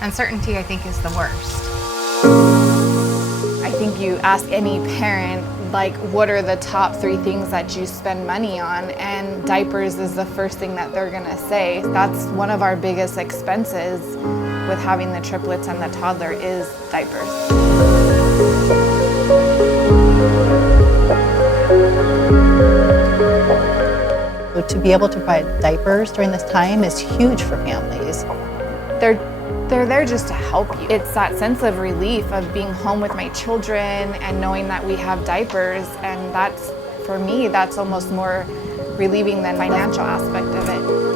Uncertainty, I think, is the worst. I think you ask any parent, like, what are the top 3 things that you spend money on? And diapers is the first thing that they're gonna say. That's one of our biggest expenses with having the triplets and the toddler is diapers. So to be able to provide diapers during this time is huge for families. They're there just to help you. It's that sense of relief of being home with my children and knowing that we have diapers, and that's, for me, that's almost more relieving than the financial aspect of it.